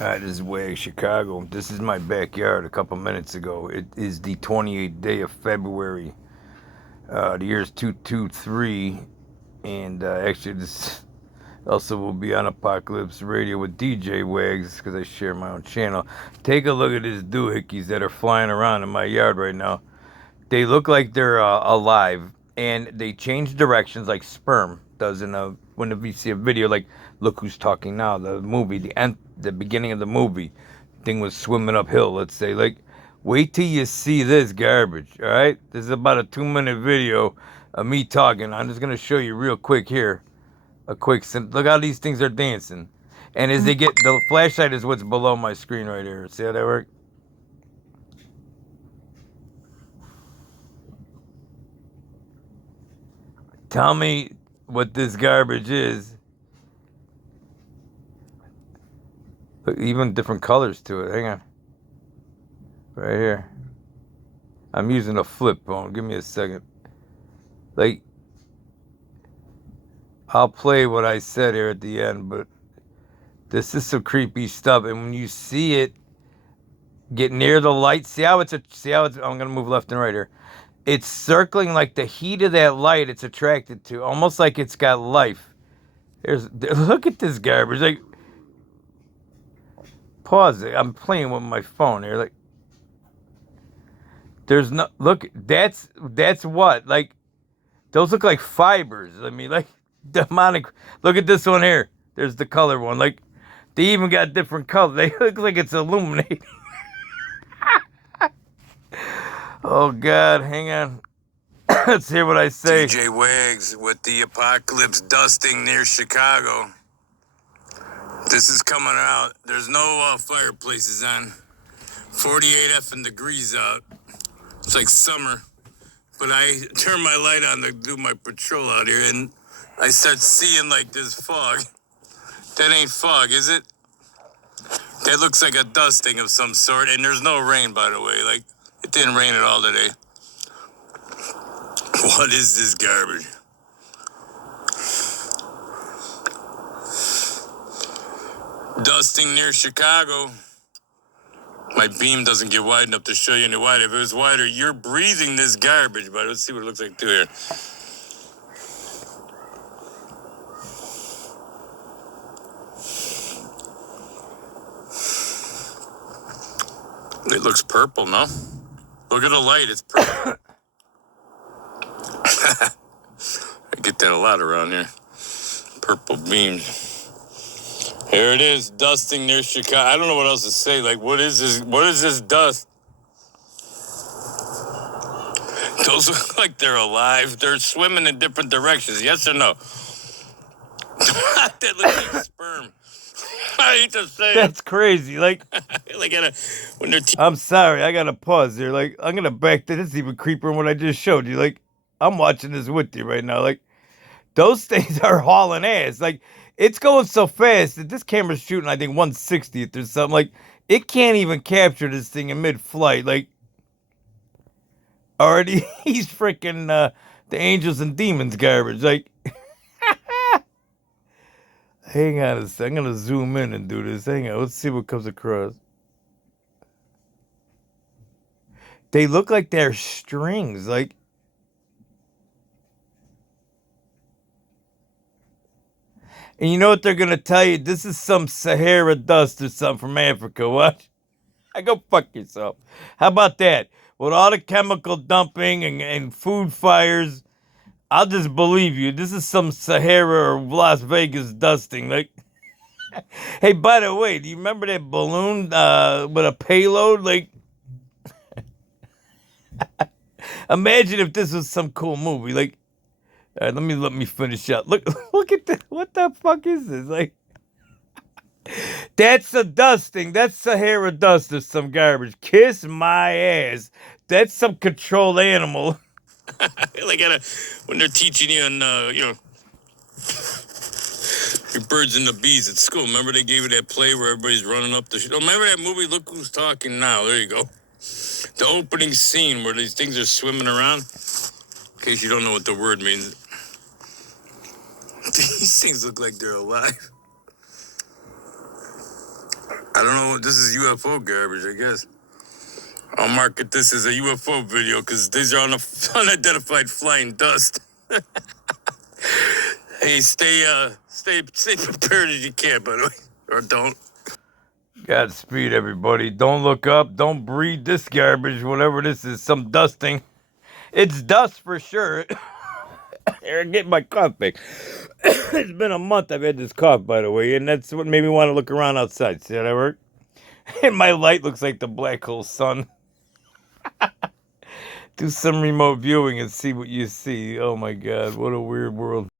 This is Chicago. This is my backyard a couple minutes ago. It is the 28th day of February. The year is 223. And actually, this also will be on Apocalypse Radio with DJ Wags because I share my own channel. Take a look at these doohickeys that are flying around in my yard right now. They look like they're alive, and they change directions like sperm does in a when you see a video like Look Who's Talking Now, the movie, the beginning of the movie, thing was swimming uphill. Let's say, like, wait till you see this garbage. All right, this is about a 2-minute video of me talking. I'm just gonna show you real quick here, a quick. Look how these things are dancing, and as they get the flashlight is what's below my screen right here. See how that works? Tell me what this garbage is. Look, even different colors to it. Hang on. Right here. I'm using a flip phone. Give me a second. Like, I'll play what I said here at the end, but this is some creepy stuff. And when you see it get near the light, I'm gonna move left and right here. It's circling like the heat of that light it's attracted to, almost like it's got life. Look at this garbage. Like, pause it. I'm playing with my phone here. Like, there's no look. That's what. Like, those look like fibers. I mean, like demonic. Look at this one here. There's the color one. Like, they even got different colors. They look like it's illuminating. Oh God, hang on. Let's hear what I say. DJ Wags with the apocalypse dusting near Chicago. This is coming out. There's no fireplaces on. 48 effing degrees out. It's like summer. But I turn my light on to do my patrol out here, and I start seeing like this fog. That ain't fog, is it? That looks like a dusting of some sort, and there's no rain, by the way. Like, it didn't rain at all today. What is this garbage? Dusting near Chicago. My beam doesn't get wide enough to show you any wider. If it was wider, you're breathing this garbage, but let's see what it looks like through here. It looks purple, no? Look at the light, it's purple. I get that a lot around here. Purple beams. Here it is, dusting near Chicago. I don't know what else to say. Like, what is this? What is this dust? Those look like they're alive. They're swimming in different directions. Yes or no? That looks like sperm. I hate to say that's crazy. Like, when they're I'm sorry, I gotta pause here. Like, I'm gonna back to this even creepier than what I just showed you. Like, I'm watching this with you right now. Like, those things are hauling ass. Like, it's going so fast that this camera's shooting, I think, 160th or something. Like, it can't even capture this thing in mid-flight. Like, already he's freaking the angels and demons garbage. Like, hang on a sec. I'm going to zoom in and do this. Hang on. Let's see what comes across. They look like they're strings. Like, and you know what they're going to tell you? This is some Sahara dust or something from Africa. What? I go fuck yourself. How about that? With all the chemical dumping and food fires, I'll just believe you. This is some Sahara or Las Vegas dusting. Like, hey, by the way, do you remember that balloon with a payload? Like, imagine if this was some cool movie. Like, all right, let me finish up. Look at this. What the fuck is this? Like, that's a dusting. That's Sahara dust or some garbage. Kiss my ass. That's some controlled animal. Like when they're teaching you on, your birds and the bees at school. Remember they gave you that play where everybody's running up the... remember that movie, Look Who's Talking Now? There you go. The opening scene where these things are swimming around. In case you don't know what the word means. These things look like they're alive. I don't know. This is UFO garbage, I guess. I'll market this as a UFO video because these are unidentified flying dust. Hey, stay prepared as you can, by the way, or don't. Godspeed, everybody. Don't look up. Don't breathe this garbage. Whatever this is, some dusting. It's dust for sure. Here, get my cough back. It's been a month I've had this cough, by the way, and that's what made me want to look around outside. See how that work? And my light looks like the black hole sun. Do some remote viewing and see what you see. Oh my God, what a weird world.